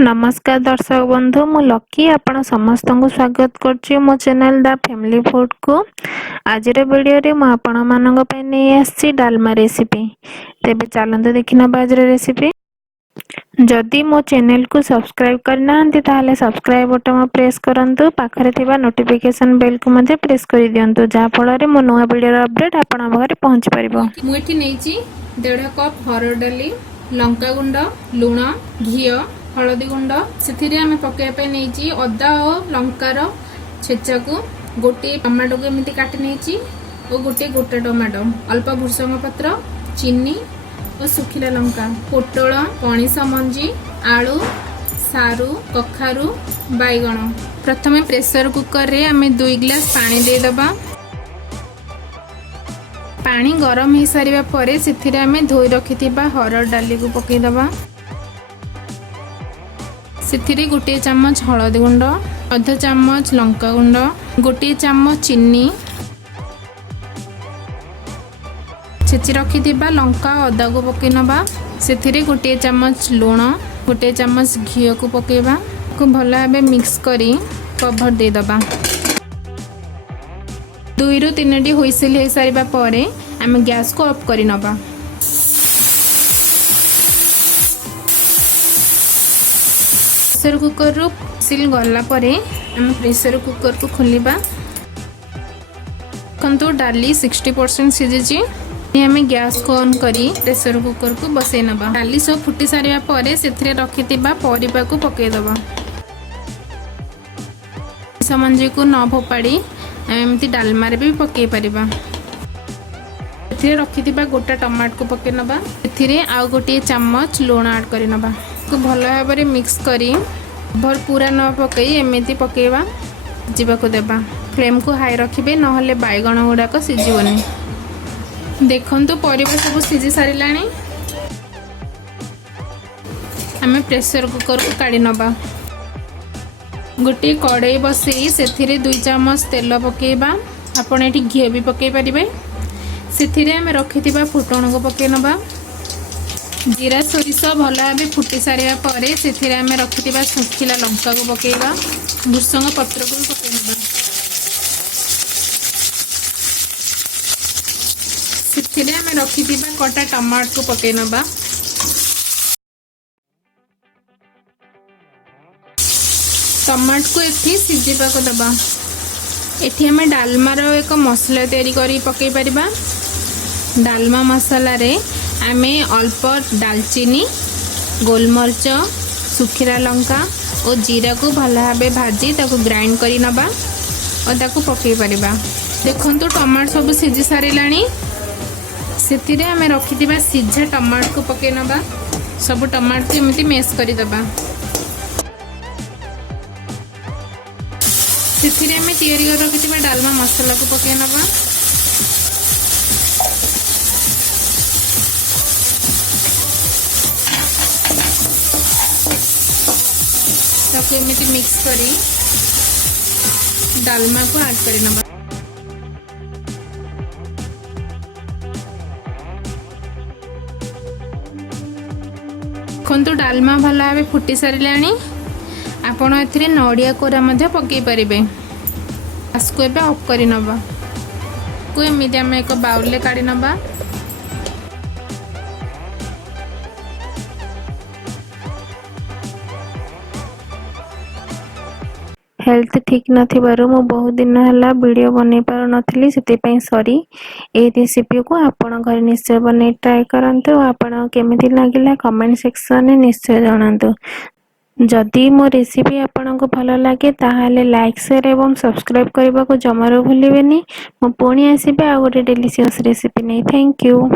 नमस्कार दर्शक बंधु मु लकी आपण समस्त को स्वागत करछि मो चैनल द फैमिली फूड को। आज वीडियो रे मु आपण मानक पे नै आछि डालमा रेसिपी। तेबे चलंतु देखिना आज रेसिपी। जदि मो चैनल को सब्सक्राइब करना ताहले सब्सक्राइब बटन प्रेस करंतु, पाखरे थिबा नोटिफिकेशन बेल को मध्ये प्रेस कर दियंतु, जा फल रे मो नवा वीडियो अपडेट आपण पाखरे पहुंच परिबो। मु एठी नेछि 1.5 कप हरड़ डाली, लंका गुंड, लूण, घियो, हलदी गुंड। से आम पकड़ नहीं अदा और लंकार छेचा को गोटे टमाटो को एमती काटी नहीं और गोटे गोटा टमाटो, अल्प भृषंग पत्र, चीनी और सुखिला लंका, पोटल, पणिस मंजी, आलू, सारू, कखारू, बैगण। प्रथमे प्रेशर कुकर रे आम 2 गिलास पानी दे दबा। पानी गरम हो सारा पर से आम धोई रखि हरड़ डाली को पकई दबा। से गोटे चामच हलदी गुंड, अध चामच लंका गुंड, गोटे चामच चीनी, छेची रखि लंका अदा को पकई नबा। से गोटे चामच लूण, गोटे चामच घी को पकेबा को भल भाव मिक्स करी कवर दे दबा। 2 ରୁ 3 हुइसिल हो सारा पर आम गैस को ऑफ करी नबा। प्रेशर कुकर रू सिल गला परे आम प्रेशर कुकर को खोलिबा। देखो डाली 60% सिझी। आम गैस को ऑन करी प्रेशर कुकर को बसई नबा। डाली सब फुटी सारा पर से रखि परिबा को पकई दबा। मंजी को न फोपाड़ी एमती डालमा रे भी पकई परिबा। रखि गोटा टमाटर को पकई नबा। आउ गोटे चामच लूण ऐड करी नबा को भल भाव में मिक्स करी भर पूरा न पकई एमती पकेबा जीवा को देबा। फ्लेम को हाई रखिबे नहले बैगण गुड़ाक सिझिबनी। देखंतु परिबा सब सिझी सारिलाणी। आमे प्रेशर कुकर को काढी नबा। गोटे कड़ाई बसई से 2 चामच तेल पकेबा। आपण एठी घी भी पकई परिबे। से आमे रखिथिबा फुटण को पकई नबा। जीरा सोरिष भल भाव फुटी सारा पर से आम रखि सुखिला लंका को पकेबा। भृषंग पत्र को पकेबा। से आम रखि कटा टमाटर को पकई नबा। टमाटर को एठी सिझिबा को दबा। एठी आम डालमार एक मसला तैयारी करी पकई परिबा। डालमा मसला रे आमे अल्प दालचीनी, गोलमर्च, सुखिला लंका और जीरा को भल भाव भाजी ताको ग्राइंड करी नबा और ताको पकई परिबा। देखंतु टमाटर सब सिझी सारिलाणी। से आमे रखिथिबा सिझा टमाटर को पकई नबा। सब टमाटर को एमती मैश करी दबा। से आमे तैयारी कर रखिथिबा डालमा मसला को पकई नबा। ताको एमती मिक्स करी डालमा को ऐड करी नबा। देखंतु डालमा भल भाव फुटी सारिलाणी। आपण एथिरे नडिया कोरा मध्ये पकई परिबे। गैस को एबे ऑफ करी नबा। को एमती आम एक बाउल ले काढी नबा। हेल्थ ठीक नथिबारु मु बहुत दिन हला वीडियो बनै पार नथली, सेते पई सॉरी। ए रेसिपी को आपण घर निश्चय बनै ट्राई करंतु। आपण केमिति लागिला कमेंट सेक्शन में निश्चय जणांतु। जदि मो रेसिपी आपण को भल लागे ताहाले लाइक शेयर एवं सब्सक्राइब करबा को जमारो भूलिबेनी। मो पुणी आसीबे आ गोटे डिलीशियस रेसिपी नै। Thank you.